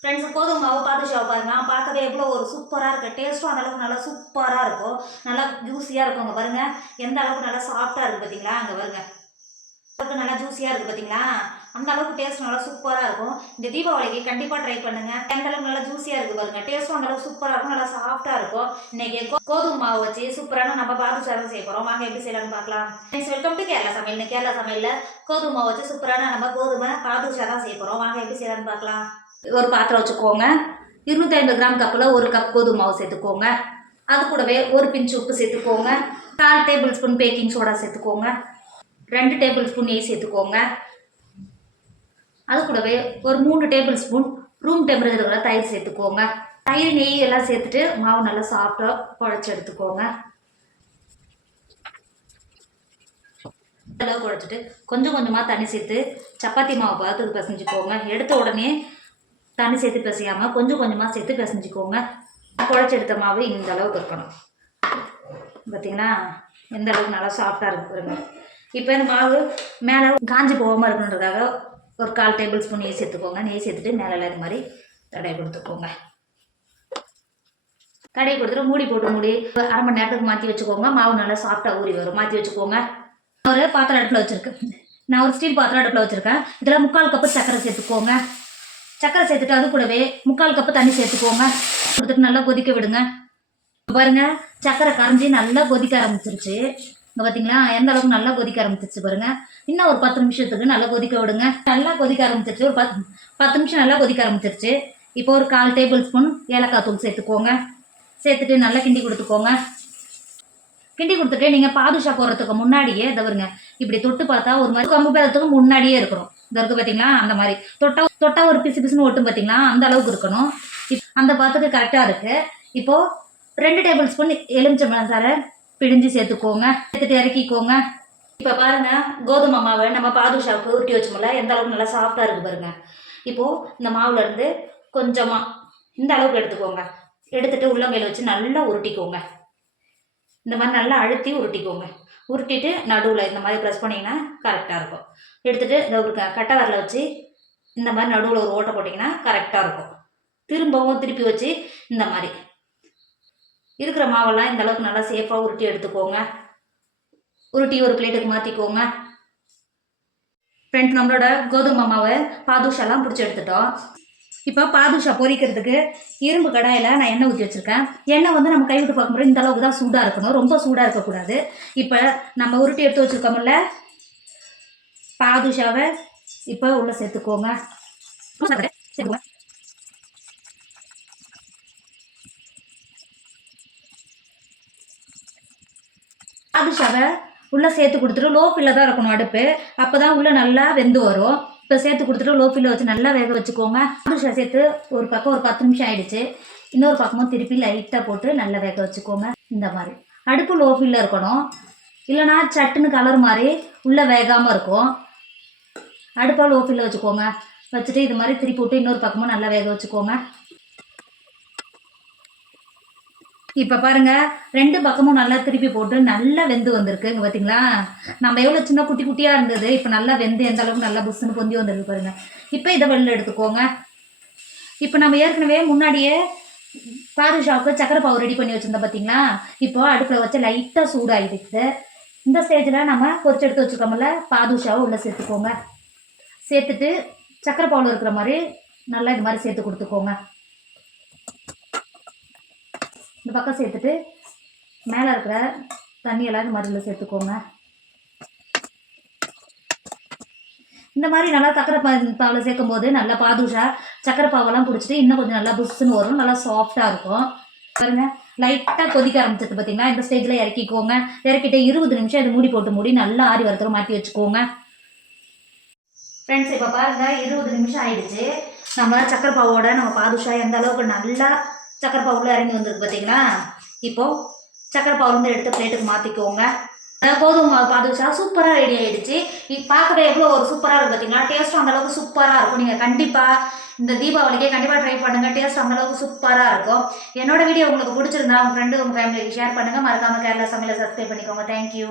Friends கோதுமை மாவு பாதுஷாவை பாருங்க. பார்க்கவே எவ்வளோ ஒரு சூப்பராக இருக்குது டேஸ்ட்டும் அந்த அளவுக்கு நல்லா சூப்பராக இருக்கும். நல்லா ஜூஸியாக இருக்கும். அங்கே பாருங்க. எந்த அளவுக்கு நல்லா சாஃப்டாக இருக்குது பார்த்தீங்களா அங்கே பாருங்க. அளவுக்கு நல்லா ஜூஸியாக இருக்குது பார்த்தீங்களா அந்த அளவுக்கு டேஸ்ட் நல்லா சூப்பராக இருக்கும். இந்த தீபாவளிக்கு கண்டிப்பாக ட்ரை பண்ணுங்க. எந்த அளவுக்கு நல்லா ஜூஸியாக இருக்குது பாருங்க. டேஸ்ட்டும் அந்த அளவுக்கு சூப்பராக இருக்கும். நல்லா சாஃப்டாக இருக்கும். இன்னைக்கு கோதுமை மாவு வச்சு சூப்பரான நம்ம பாதுஷாவை செய்ய போகிறோம் வாங்க எப்படி செய்யலாம்னு பார்க்கலாம். நெக்ஸ்ட் வெல்கம் டு கேரளா சமையல். கேரளா சமையலில் கோதுமை மாவு வச்சு சூப்பரான நம்ம கோதுமை பாதுஷா தான் செய்ய போகிறோம் வாங்க எப்படி செய்யலாம்னு பார்க்கலாம். ஒரு பாத்திரம் வச்சுக்கோங்க. இருநூத்தி ஐம்பது கிராம் கப்பில் ஒரு கப் கோதுமை மாவு சேர்த்துக்கோங்க. அது கூடவே ஒரு பிஞ்சு உப்பு சேர்த்துக்கோங்க. கால் டேபிள் ஸ்பூன் பேக்கிங் சோடா சேர்த்துக்கோங்க. ரெண்டு டேபிள் ஸ்பூன் நெய் சேர்த்துக்கோங்க. அது கூடவே ஒரு மூணு டேபிள் ஸ்பூன் ரூம் டெம்பரேச்சர் தயிர் சேர்த்துக்கோங்க. தயிர் நெய் எல்லாம் சேர்த்துட்டு மாவு நல்லா சாஃப்டாக குழச்சி எடுத்துக்கோங்க. அளவு குழச்சிட்டு கொஞ்சம் கொஞ்சமாக தண்ணி சேர்த்து சப்பாத்தி மாவு பார்த்து பிசைஞ்சுக்கோங்க. எடுத்த உடனே தண்ணி சேர்த்து பிசையாமல் கொஞ்சம் கொஞ்சமாக சேர்த்து பிசைஞ்சுக்கோங்க. குழச்சி எடுத்த மாவு இந்த அளவுக்கு இருக்கணும். பார்த்திங்கன்னா எந்த அளவுக்கு நல்லா சாஃப்டாக இருக்கு பாருங்க. இப்போ இந்த மாவு மேலே காஞ்சி போகாமல் இருக்கணுன்றதுக்காக ஒரு கால் டேபிள் ஸ்பூன் நெய் சேர்த்துக்கோங்க. நெய் சேர்த்துட்டு மேலே இது மாதிரி தடவை கொடுத்துக்கோங்க. தடவை கொடுத்துட்டு மூடி போட்டு மூடி ஒரு அரை மணி நேரத்துக்கு மாற்றி வச்சுக்கோங்க. மாவு நல்லா சாஃப்டாக ஊறி வரும். மாற்றி வச்சுக்கோங்க. ஒரு பாத்திரம் அடுப்பில் வச்சுருக்கேன். நான் ஒரு ஸ்டீல் பாத்திரம் அடுப்பில் வச்சுருக்கேன். இதில் முக்கால் கப்பு சர்க்கரை சேர்த்துக்கோங்க. சக்கரை சேர்த்துட்டு அது கூடவே முக்கால் கப்பு தண்ணி சேர்த்துக்கோங்க. கொடுத்துட்டு நல்லா கொதிக்க விடுங்க. பாருங்க சக்கரை கரைஞ்சி நல்லா கொதிக்க ஆரம்பிச்சிருச்சு. இங்கே பார்த்தீங்களா எந்த அளவுக்கு நல்லா கொதிக்க ஆரம்பிச்சிருச்சு பாருங்க. இன்னும் ஒரு பத்து நிமிஷத்துக்கு நல்லா கொதிக்க விடுங்க. நல்லா கொதிக்க ஆரம்பிச்சிருச்சு. ஒரு பத்து பத்து நிமிஷம் நல்லா கொதிக்க ஆரம்பிச்சிருச்சு. இப்போ ஒரு கால் டேபிள் ஸ்பூன் ஏலக்காய் தூள் சேர்த்துக்கோங்க. சேர்த்துட்டு நல்லா கிண்டி கொடுத்துக்கோங்க. கிண்டி கொடுத்துட்டு நீங்கள் பாதுஷா போடுறதுக்கு முன்னாடியே இதை வருங்க இப்படி தொட்டு பார்த்தா ஒரு மாதிரி கம்பு பேரத்துக்கு முன்னாடியே இருக்கிறோம் இந்த இருக்கு பார்த்தீங்களா அந்த மாதிரி. தொட்டா தொட்டா ஒரு பிசு பிசுன்னு ஒட்டும் பார்த்தீங்களா அந்த அளவுக்கு இருக்கணும். அந்த பாத்துக்கு கரெக்டாக இருக்கு. இப்போ ரெண்டு டேபிள் ஸ்பூன் எலுமிச்சம்பழம் சாரை பிழிஞ்சு சேர்த்துக்கோங்க. சேர்த்துட்டு இறக்கிக்கோங்க. இப்போ பாருங்க கோதுமை மாவை நம்ம பாதுஷாவுக்கு உருட்டி வச்சோம்ல எந்த அளவுக்கு நல்லா சாஃப்டாக இருக்கு பாருங்க. இப்போ இந்த மாவுல இருந்து கொஞ்சமாக இந்த அளவுக்கு எடுத்துக்கோங்க. எடுத்துட்டு உள்ளங்கையில் வச்சு நல்லா உருட்டிக்கோங்க. இந்த மாதிரி நல்லா அழுத்தி உருட்டிக்கோங்க. உருட்டிட்டு நடுவில் இந்த மாதிரி ப்ரெஸ் பண்ணிங்கன்னா கரெக்டாக இருக்கும். எடுத்துகிட்டு இந்த ஒரு க- கட்டை வரல வச்சு இந்த மாதிரி நடுவில் ஒரு ஓட்டை போட்டிங்கன்னா கரெக்டாக இருக்கும். திரும்பவும் திருப்பி வச்சு இந்த மாதிரி. இருக்கிற மாவெல்லாம் இந்த அளவுக்கு நல்லா சேஃபாக உருட்டி எடுத்துக்கோங்க. உருட்டி ஒரு பிளேட்டுக்கு மாற்றிக்கோங்க ஃப்ரெண்ட் நம்மளோட கோதுமை மாவை பாதுஷாலாம் பிடிச்சி எடுத்துட்டோம். இப்போ பாதுஷா பொரிக்கிறதுக்கு இரும்பு கடாயில் நான் எண்ணெய் ஊற்றி வச்சுருக்கேன். எண்ணெய் வந்து நம்ம கைவிட்டு பார்க்கும்போது இந்த அளவுக்கு தான் சூடாக இருக்கணும். ரொம்ப சூடாக இருக்கக்கூடாது. இப்போ நம்ம உருட்டி எடுத்து வச்சுருக்கோம்ல பாதுஷாவை இப்போ உள்ளே சேர்த்துக்கோங்க. சேர்த்துக்கோங்க பாதுஷாவை உள்ளே சேர்த்து கொடுத்துட்டு லோ ஃபில்ல தான் இருக்கணும் அடுப்பு. அப்போ தான் உள்ளே நல்லா வெந்து வரும். இப்போ சேர்த்து கொடுத்துட்டு லோ ஃபில்ல வச்சு நல்லா வேக வச்சுக்கோங்க. பாதுஷா சேர்த்து ஒரு பக்கம் ஒரு பத்து நிமிஷம் ஆயிடுச்சு. இன்னொரு பக்கமும் திருப்பி லைட்டாக போட்டு நல்லா வேக வச்சுக்கோங்க. இந்த மாதிரி. அடுப்பு லோ ஃபில்ல இருக்கணும். இல்லைனா சட்டுன்னு கலர் மாதிரி உள்ளே வேகாமல் இருக்கும். அடுப்பாக லோ ஃபில்ல வச்சுக்கோங்க. வச்சுட்டு இது மாதிரி திருப்பி விட்டு இன்னொரு பக்கமும் நல்லா வேக வச்சுக்கோங்க. இப்போ பாருங்க ரெண்டு பக்கமும் நல்லா திருப்பி போட்டு நல்லா வெந்து வந்திருக்கு. பார்த்தீங்களா நம்ம எவ்வளோ சின்ன குட்டி குட்டியாக இருந்தது இப்போ நல்லா வெந்து எந்த அளவுக்கு நல்லா புஷ்ஷுன்னு பொந்தி வந்திருக்கு பாருங்க. இப்போ இதை வெளில எடுத்துக்கோங்க. இப்போ நம்ம ஏற்கனவே முன்னாடியே பாதுஷாவுக்கு சக்கரை பாவு ரெடி பண்ணி வச்சிருந்தோம் பார்த்தீங்களா இப்போ அடுப்பில் வச்சு லைட்டாக சூடாகிடுச்சு இந்த ஸ்டேஜில் நம்ம பொறிச்சு எடுத்து வச்சுருக்கோம்ல பாதுஷாவை உள்ளே சேர்த்துக்கோங்க. சேர்த்துட்டு சக்கரை பாவில் இருக்கிற மாதிரி நல்லா இது மாதிரி சேர்த்து கொடுத்துக்கோங்க. இந்த பக்கம் சேர்த்துட்டு மேலே இருக்கிற தண்ணியெல்லாம் இந்த மாதிரி சேர்த்துக்கோங்க. இந்த மாதிரி நல்லா சக்கரை பா பாவில் சேர்க்கும் போது நல்லா பாதுஷா சக்கரை பாவெல்லாம் பிடிச்சிட்டு இன்னும் கொஞ்சம் நல்லா புஷ்ஷுன்னு வரும். நல்லா சாஃப்டாக இருக்கும். பாருங்க லைட்டாக கொதிக்க ஆரம்பிச்சது பார்த்தீங்களா இந்த ஸ்டேஜில் இறக்கிக்கோங்க. இறக்கிட்டு இருபது நிமிஷம் இதை மூடி போட்டு மூடி நல்லா ஆறி வரத்துல மாற்றி வச்சுக்கோங்க. ஃப்ரெண்ட்ஸ் இப்போ பாருங்கள் இருபது நிமிஷம் ஆயிடுச்சு. நம்ம சக்கரை பாவோட நம்ம பாதுஷா எந்த அளவுக்கு நல்லா சக்கரை பாவுல இறங்கி வந்திருக்கு பார்த்தீங்களா இப்போ சக்கரை பவுலேருந்து வந்து எடுத்து பிளேட்டுக்கு மாற்றிக்கோங்க கோதுமை மாவு பாதுஷா சூப்பராக ரெடி ஆகிடுச்சு இது பார்க்கவே எவ்வளோ ஒரு சூப்பராக இருக்கும் பார்த்தீங்களா டேஸ்ட்டும் அந்தளவுக்கு சூப்பராக இருக்கும். நீங்கள் கண்டிப்பாக இந்த தீபாவளிக்கே கண்டிப்பாக ட்ரை பண்ணுங்கள் டேஸ்ட் அந்த அளவுக்கு சூப்பராக இருக்கும். என்னோட வீடியோ உங்களுக்கு பிடிச்சிருந்தா உங்கள் ஃப்ரெண்டு உங்கள் ஃபேமிலிக்கு ஷேர் பண்ணுங்கள் மறக்காமல் கேரளா சமையலை சப்ஸ்கிரைப் பண்ணிக்கோங்க. தேங்க்யூ